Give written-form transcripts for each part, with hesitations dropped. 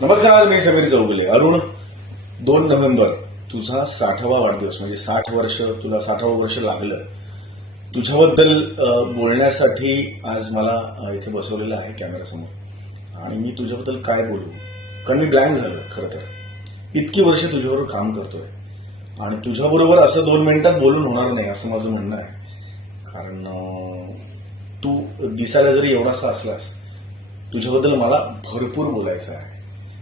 नमस्कार, मी समीर चौगुले. अरुण, 2 नोव्हेंबर तुझा 60वा वाढदिवस, म्हणजे 60 वर्ष, तुला 60वं वर्ष लागलं. तुझ्याबद्दल बोलण्यासाठी आज मला इथे बसवलेलं आहे कॅमेरासमोर. आणि मी तुझ्याबद्दल काय बोलू, कारण मी ब्लँक झालो. खरं तर इतकी वर्ष तुझ्याबरोबर काम करतोय आणि तुझ्याबरोबर असं 2 मिनिटात बोलून होणार नाही असं माझं म्हणणं आहे. कारण तू दिसायला जरी एवढासा असलास, तुझ्याबद्दल मला भरपूर बोलायचं आहे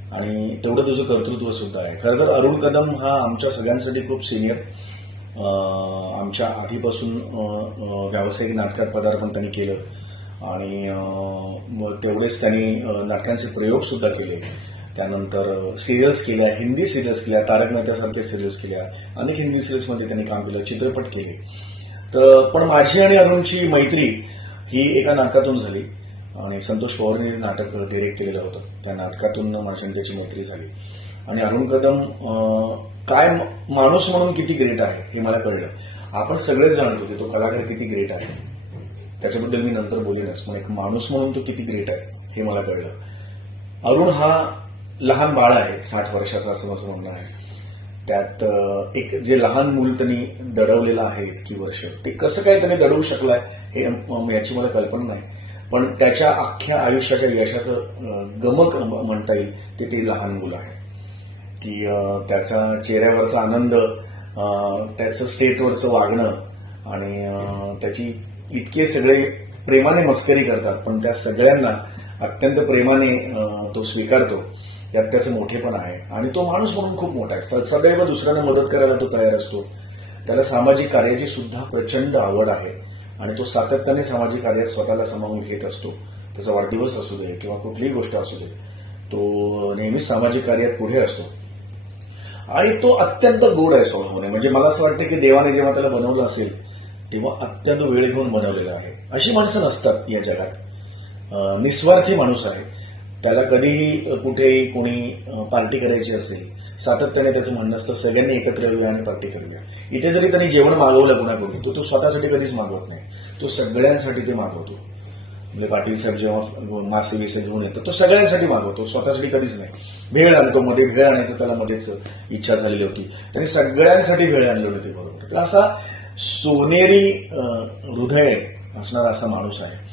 आणि तेवढं तुझं कर्तृत्व सुद्धा आहे. खरं तर अरुण कदम हा आमच्या सगळ्यांसाठी खूप सिनियर, आमच्या आधीपासून व्यावसायिक नाटकात पदार्पण त्यांनी केलं आणि तेवढेच त्यांनी नाटकांचे प्रयोग सुद्धा केले. त्यानंतर सिरियल्स केल्या, हिंदी सिरियल्स केल्या, तारक मेहतासारख्या सिरियल्स केल्या, अनेक हिंदी सिरियल्समध्ये त्यांनी काम केलं, चित्रपट केले. तर पण माझी आणि अरुणची मैत्री ही एका नाटकातून झाली आणि संतोष पवारने नाटक डिरेक्ट केलेलं होतं. त्या नाटकातून माझी आणि त्याची मैत्री झाली. आणि अरुण कदम काय माणूस म्हणून किती ग्रेट आहे हे मला कळलं. आपण सगळेच जाणतो की तो कलाकार किती ग्रेट आहे, त्याच्याबद्दल मी नंतर बोलेनच, पण एक माणूस म्हणून तो किती ग्रेट आहे हे मला कळलं. अरुण हा लहान बाळ आहे, 60 वर्षाचा असं माझं म्हणणं आहे. त्यात एक जे लहान मूल त्यांनी दडवलेलं आहे इतकी वर्ष, ते कसं काय त्यांनी दडवू शकलाय हे याची मला कल्पना नाही. पण त्याच्या अख्ख्या आयुष्याच्या यशाचं गमक म्हणता येईल ते लहान मुलं आहे. की त्याचा चेहऱ्यावरचा आनंद, त्याचं स्टेटवरचं वागणं आणि त्याची इतके सगळे प्रेमाने मस्करी करतात, पण त्या सगळ्यांना अत्यंत प्रेमाने तो स्वीकारतो. यात त्याचं मोठेपण आहे आणि तो माणूस म्हणून खूप मोठा आहे. सदैव दुसऱ्यांना मदत करायला तो तयार असतो. त्याला सामाजिक कार्याची सुद्धा प्रचंड आवड आहे आणि तो सातत्याने सामाजिक कार्यात स्वतःला सामावून घेत असतो. त्याचा वाढदिवस असू दे किंवा कुठलीही गोष्ट असू दे, तो नेहमीच सामाजिक कार्यात पुढे असतो. आणि तो अत्यंत गोड आहे स्वभावाने. म्हणजे मला असं वाटतं की देवाने जेव्हा त्याला बनवलं असेल तेव्हा अत्यंत वेळ घेऊन बनवलेलं आहे. अशी माणसं नसतात या जगात. निस्वार्थी माणूस आहे. त्याला कधीही कुठेही कोणी पार्टी करायची असेल, सातत्याने त्याचं म्हणणं असतं सगळ्यांनी एकत्र येऊया आणि पार्टी करूया. इथे जरी त्यांनी जेवण मागवलं कुणाकडून, तो स्वतःसाठी कधीच मागवत नाही, तो सगळ्यांसाठी ते मागवतो. म्हणजे पाटील साहेब जेव्हा मासे विसे घेऊन येतात, तो सगळ्यांसाठी मागवतो, स्वतःसाठी कधीच नाही. भेळ आणतो, मध्ये भेळ आणायचं त्याला मध्येच इच्छा झालेली होती, त्यांनी सगळ्यांसाठी भेळ आणली होती बरोबर. तर असा सोनेरी हृदय असणारा असा माणूस आहे.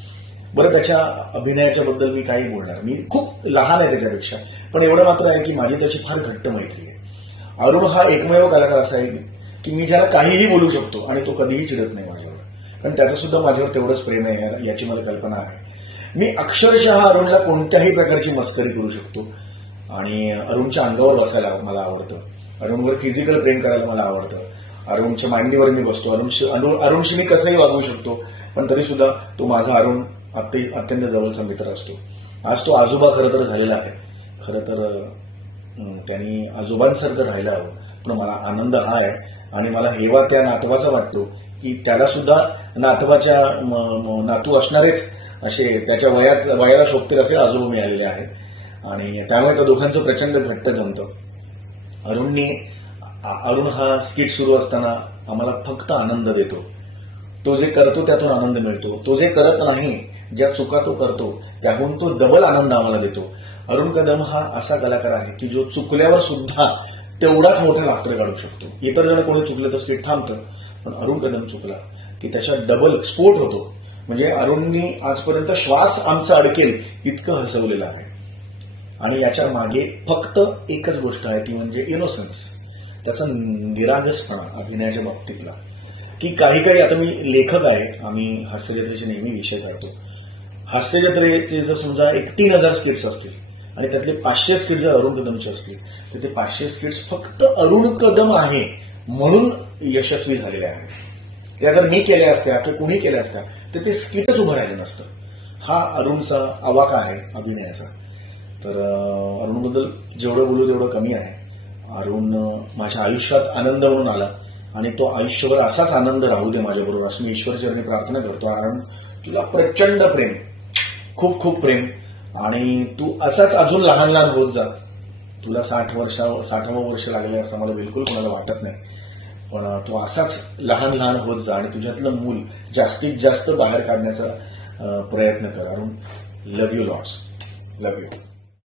बरं, त्याच्या अभिनयाच्या बद्दल मी काही बोलणार, मी खूप लहान आहे त्याच्यापेक्षा, पण एवढं मात्र आहे की माझी त्याची फार घट्ट मैत्री आहे. अरुण हा एकमेव कलाकार असा आहे की मी ज्याला काहीही बोलू शकतो आणि तो कधीही चिडत नाही माझ्यावर, कारण त्याचं सुद्धा माझ्यावर तेवढंच प्रेम आहे याची मला कल्पना आहे. मी अक्षरशः अरुणला कोणत्याही प्रकारची मस्करी करू शकतो आणि अरुणच्या अंगावर बसायला मला आवडतं, अरुणवर फिजिकल प्रेम करायला मला आवडतं, अरुणच्या मांडीवर मी बसतो, अरुणशी मी कसंही वागवू शकतो. पण तरी सुद्धा तो माझा अरुण अत्यंत जवळचा मित्र असतो. आज तो आजोबा खरं तर झालेला आहे. खरं तर त्यांनी आजोबांसारखं राहायला हवं. पण मला आनंद हा आहे आणि मला हेवा त्या नातवाचा वाटतो की त्याला सुद्धा नातवाच्या नातू असणारेच असे त्याच्या वयाला शोभतील असे आजोबा मिळालेले आहेत आणि त्यामुळे त्या दोघांचं प्रचंड घट्ट जमतं. अरुण हा स्किट सुरू असताना आम्हाला फक्त आनंद देतो. तो जे करतो त्यातून आनंद मिळतो. तो जे करत नाही, ज्या चुका तो करतो त्याहून तो डबल आनंद आम्हाला देतो. अरुण कदम हा असा कलाकार आहे की जो चुकल्यावर सुद्धा तेवढाच मोठा लाफ्टर काढू शकतो. इतर जण कोणी चुकलं तर स्किट थांबतं, पण अरुण कदम चुकला की त्याच्या डबल स्फोट होतो. म्हणजे अरुणनी आजपर्यंत श्वास आमचा अडकेल इतकं हसवलेलं आहे. आणि याच्या मागे फक्त एकच गोष्ट आहे, ती म्हणजे इनोसन्स, त्याचा निरागसपणा अभिनयाच्या बाबतीतला. की काही आता मी लेखक आहे, आम्ही हास्यजत्रेचे नेहमी विषय काढतो. हास्यजत्रेचे जर समजा 3000 स्किट्स असतील आणि त्यातले 500 स्किट्स जर अरुण कदमचे असतील तर ते 500 स्किट्स फक्त अरुण कदम आहे म्हणून यशस्वी झालेले आहेत. त्या जर मी केल्या असत्या किंवा कुणी केल्या असत्या तर ते स्किटच उभं राहिलं नसतं. हा अरुणचा आवाका आहे अभिनयाचा. तर अरुणबद्दल जेवढं बोलू तेवढं कमी आहे. अरुण माझ्या आयुष्यात आनंद म्हणून आला आणि तो आयुष्यभर असाच आनंद राहू दे माझ्याबरोबर असं मी ईश्वरचरणी प्रार्थना करतो. कारण तुला प्रचंड प्रेम, खूप खूप प्रेम, आणि तू असाच अजून लहान लहान होत जा. तुला 60वं वर्ष लागले असं मला बिलकुल कोणाला वाटत नाही, पण तू असाच लहान लहान होत जा आणि तुझ्यातलं मूल जास्तीत जास्त बाहेर काढण्याचा प्रयत्न कर. Arun, love you lots, love you.